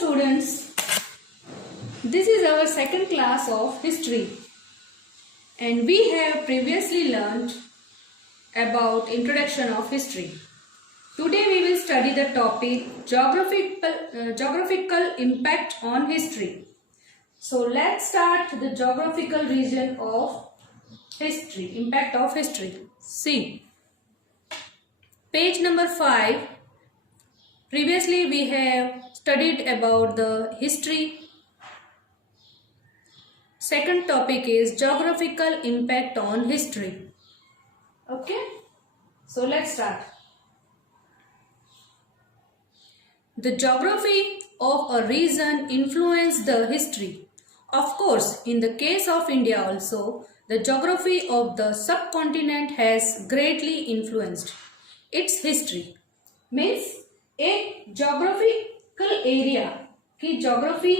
students, this is our second class of history and we have previously learned about introduction of history. Today we will study the topic geographical impact on history. So let's start the geographical region of history, impact of history. See, page number 5. Previously we have studied about the history. Second topic is geographical impact on history. Okay, so let's start. The geography of a region influences the history. Of course, in the case of India also, the geography of the subcontinent has greatly influenced its history. Means एक geographical area की geography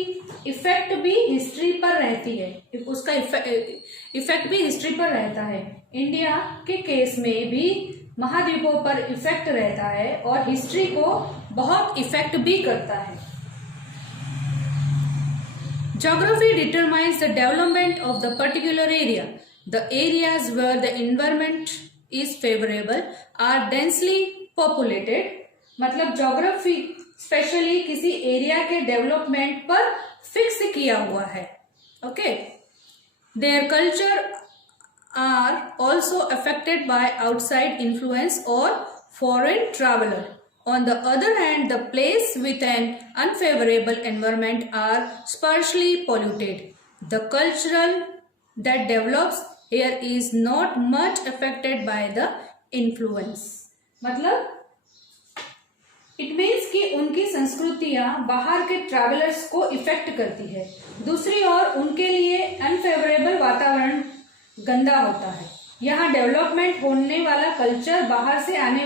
effect भी history पर रहती है, उसका effect भी history पर रहता है. इंडिया के केस में भी महाद्वीपों पर इफेक्ट रहता है और हिस्ट्री को बहुत इफेक्ट भी करता है. Geography determines the development of the particular area. The areas where the environment is favorable are densely populated. मतलब ज्योग्राफी स्पेशली किसी एरिया के डेवलपमेंट पर फिक्स किया हुआ है. Okay, their culture are also affected by outside influence और foreign traveller. On the other hand, the place with an unfavorable environment are sparsely polluted. The cultural that develops here is not much affected by the influence. मतलब it means कि उनकी संस्कृतियां बाहर के travellers को effect करती है. दूसरी ओर उनके लिए अनफेवरेबल वातावरण गंदा होता है. यहाँ डेवलपमेंट होने वाला कल्चर बाहर से आने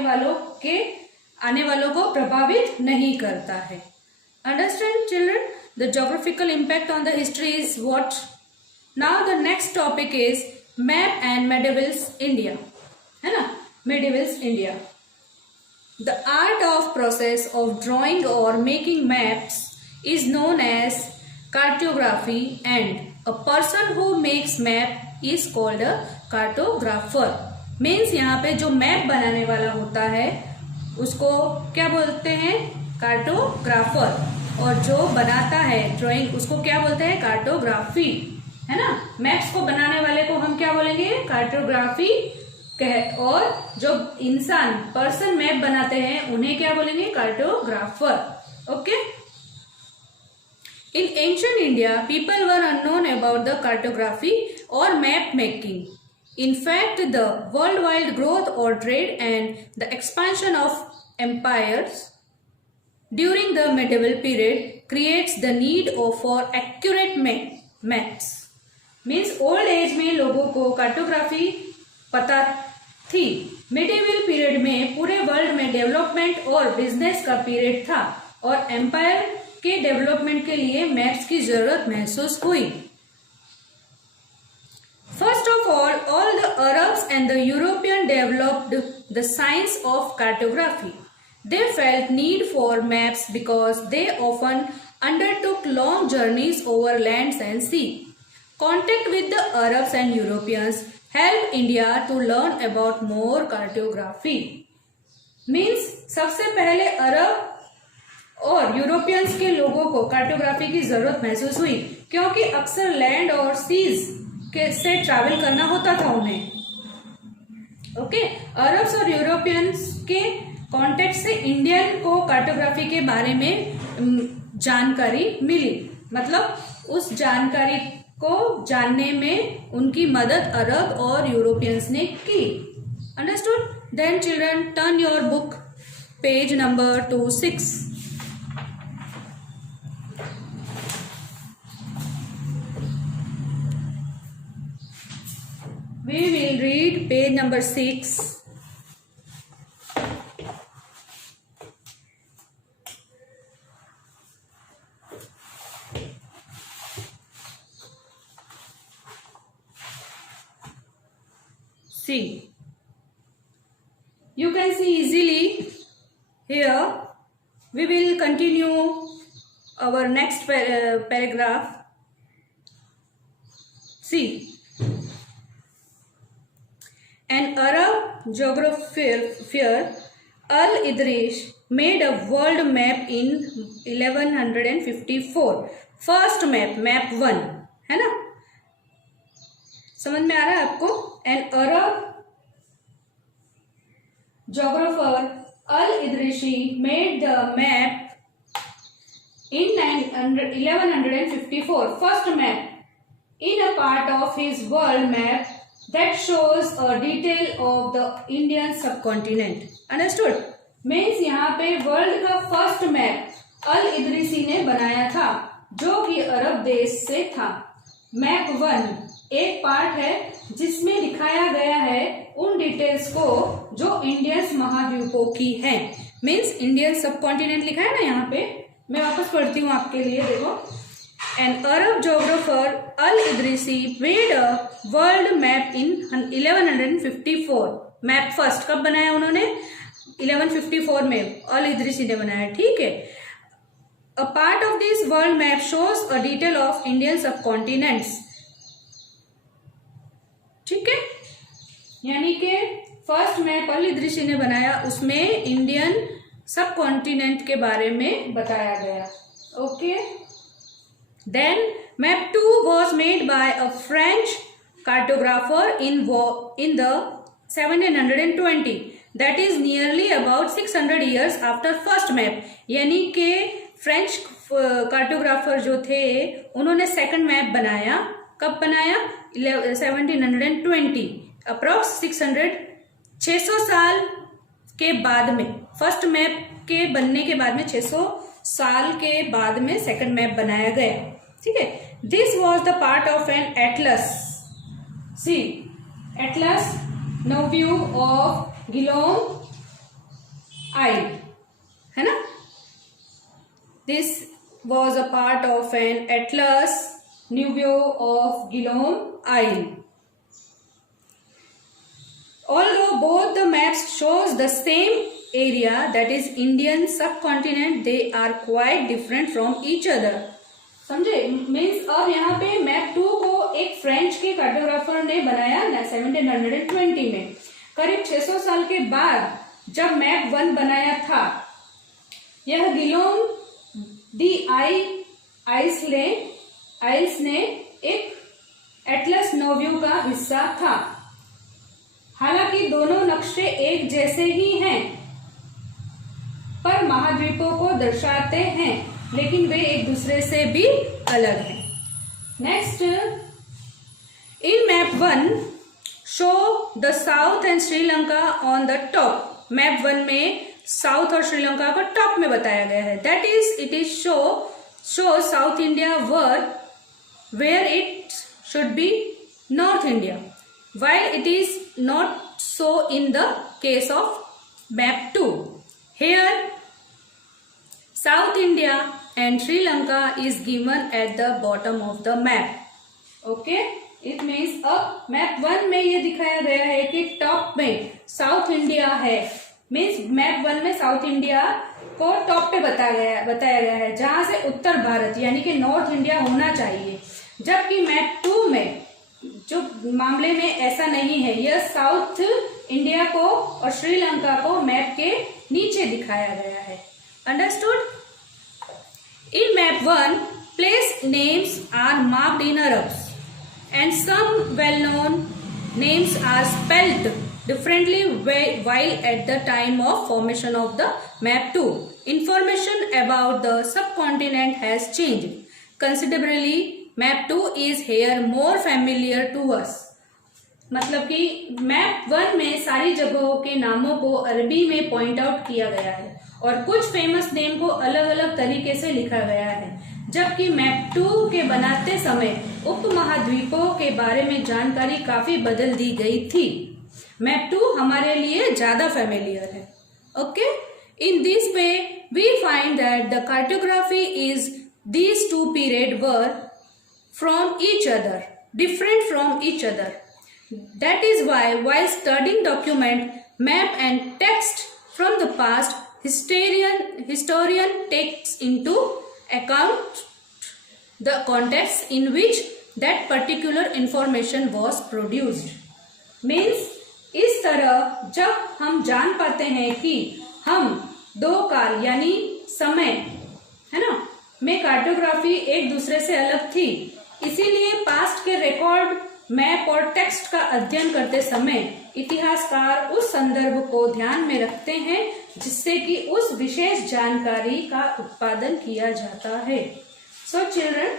वालों को प्रभावित नहीं करता है. Understand children? The geographical impact on the history is what. Now the next topic is map and medievals India. है ना, medievals India. The art of process of drawing or making maps is known as cartography and a person who makes map is called a cartographer. Means यहाँ पे जो map बनाने वाला होता है उसको क्या बोलते हैं? कार्टोग्राफर. और जो बनाता है ड्राइंग उसको क्या बोलते हैं? कार्टोग्राफी. है ना, मैप्स को बनाने वाले को हम क्या बोलेंगे? कार्टोग्राफी. और जो इंसान पर्सन मैप बनाते हैं उन्हें क्या बोलेंगे? Cartographer. Okay. In ancient India people were unknown about the cartography और map making. In fact, the worldwide growth or trade and the expansion of empires during the medieval period creates the need for accurate maps. Means old age में लोगों को cartography पता थी. Medieval period में पूरे world में development और business का पीरियड था और एम्पायर के डेवलपमेंट के लिए मैप्स की जरूरत महसूस हुई. First of all the Arabs and the Europeans developed the science of cartography. They felt need for maps because they often undertook long journeys over lands and sea. Contact with the Arabs and Europeans helped India to learn about more cartography. Means सबसे पहले अरब और Europeans के लोगों को cartography की जरूरत महसूस हुई क्योंकि अक्सर लैंड और सीज से ट्रैवल करना होता था उन्हें. ओके, अरब्स और यूरोपियंस के कांटेक्ट से इंडियन को कार्टोग्राफी के बारे में जानकारी मिली. मतलब उस जानकारी को जानने में उनकी मदद अरब और यूरोपियंस ने की. Understood? Then children turn your book page number 26. We will read page number 6. See, you can see easily here. We will continue our next paragraph. See, an Arab geographer Al-Idrish made a world map in 1154. First map 1 है ना, समझ में आ रहा है आपको? An Arab geographer Al-Idrishi made the map in 1154, first map in a part of his world map that shows a detail of the Indian subcontinent. Understood? Means यहाँ पे world का फर्स्ट मैप अल इदरीसी ने बनाया था जो कि अरब देश से था. मैप 1 एक पार्ट है जिसमें दिखाया गया है उन डिटेल्स को जो इंडियन महाद्वीपों की है. मीन्स इंडियन सबकॉन्टिनेंट लिखा है ना यहाँ पे. मैं वापस पढ़ती हूँ आपके लिए, देखो. An Arab geographer al Idrisi made a world map in 1154. Map first कब बनाया उन्होंने? 1154 में अल इदरीसी ने बनाया. ठीक है. A part of this world map shows a detail of Indian subcontinents. ठीक है, यानी कि फर्स्ट मैप अल इदरीसी ने बनाया, उसमें इंडियन सब कॉन्टिनेंट के बारे में बताया गया. Okay. Then map 2 was made by a French cartographer in the 1720. That is nearly about 600 years after first map. यानी कि फ्रेंच कार्टोग्राफर जो थे उन्होंने सेकंड मैप बनाया. कब बनाया? 1720. अप्रॉक्स 600 साल के बाद में, फर्स्ट मैप के बनने के बाद में 600 साल के बाद में सेकंड मैप बनाया गया. ठीक है. This was the part of an atlas. See, Atlas Nouveau of Guillaume Isle, है ना. This was a part of an Atlas Nouveau of Guillaume Isle. Although both the maps shows the same area, that is Indian subcontinent, they are quite different from each other. समझे? Means अब यहाँ पे map 2 को एक French के cartographer ने बनाया 1720 में. करीब 600 साल के बाद जब मैप 1 बनाया था, यह गिलोम दी आइल्स ने एक एटलस नोव्यू का हिस्सा था. हालांकि दोनों नक्शे एक जैसे ही हैं पर महाद्वीपों को दर्शाते हैं, लेकिन वे एक दूसरे से भी अलग हैं. Next, in map 1 show the south and Sri Lanka on the top. Map 1 में साउथ और श्रीलंका को टॉप में बताया गया है. That is it is show South India where it should be North India, while it is not so in the case of map 2. Here South India and Sri Lanka is given at the bottom of the map. Okay, it means अब map 1 में ये दिखाया गया है कि top में south India है. Means map 1 में साउथ इंडिया को टॉप पे बताया गया है, जहां से उत्तर भारत यानी कि नॉर्थ इंडिया होना चाहिए. जबकि मैप 2 में जो मामले में ऐसा नहीं है, यह साउथ इंडिया को और श्रीलंका को मैप के नीचे दिखाया गया है. Understood? In map 1 place names are marked in Arabs and some well known names are spelled differently while at the time of formation of the map 2. Information about the subcontinent has changed considerably. Map 2 is here more familiar to us. मतलब कि map 1 में सारी जगहों के नामों को अरबी में पॉइंट आउट किया गया है और कुछ फेमस नेम को अलग अलग तरीके से लिखा गया है, जबकि मैप 2 के बनाते समय उपमहाद्वीपों के बारे में जानकारी काफी बदल दी गई थी. मैप 2 हमारे लिए ज्यादा फेमिलियर है. Okay. In this way we find that the cartography is these 2 period were from each other, different from each other. That is why while studying document, map and text from the past, historian takes into account the context in which that particular information was produced. Means इस तरह जब हम जान पाते हैं कि हम दो काल यानी समय, है ना, में कार्टोग्राफी एक दूसरे से अलग थी, इसीलिए पास्ट के रिकॉर्ड, मैप और टेक्स्ट का अध्ययन करते समय इतिहासकार उस संदर्भ को ध्यान में रखते हैं जिससे कि उस विशेष जानकारी का उत्पादन किया जाता है. So children,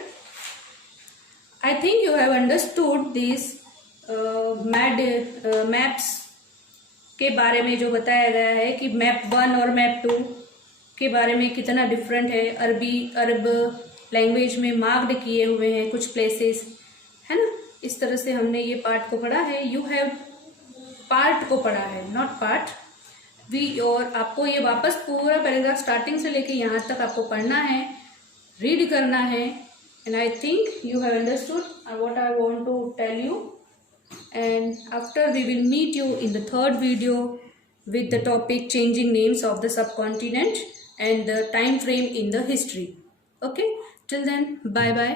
I think you have understood these maps के बारे में जो बताया गया है कि मैप 1 और मैप 2 के बारे में कितना डिफरेंट है. अरब लैंग्वेज में मार्क्ड किए हुए हैं कुछ प्लेसेस, है ना. इस तरह से हमने ये पार्ट को पढ़ा है. यू हैव पार्ट को पढ़ा है, नॉट पार्ट. और आपको ये वापस पूरा पैराग्राफ स्टार्टिंग से लेके यहाँ तक आपको पढ़ना है, रीड करना है. And I think you have understood what I want to tell you. And after we will meet you in the third video with the topic changing names of the subcontinent and the time frame in the history. Okay, till then, bye bye.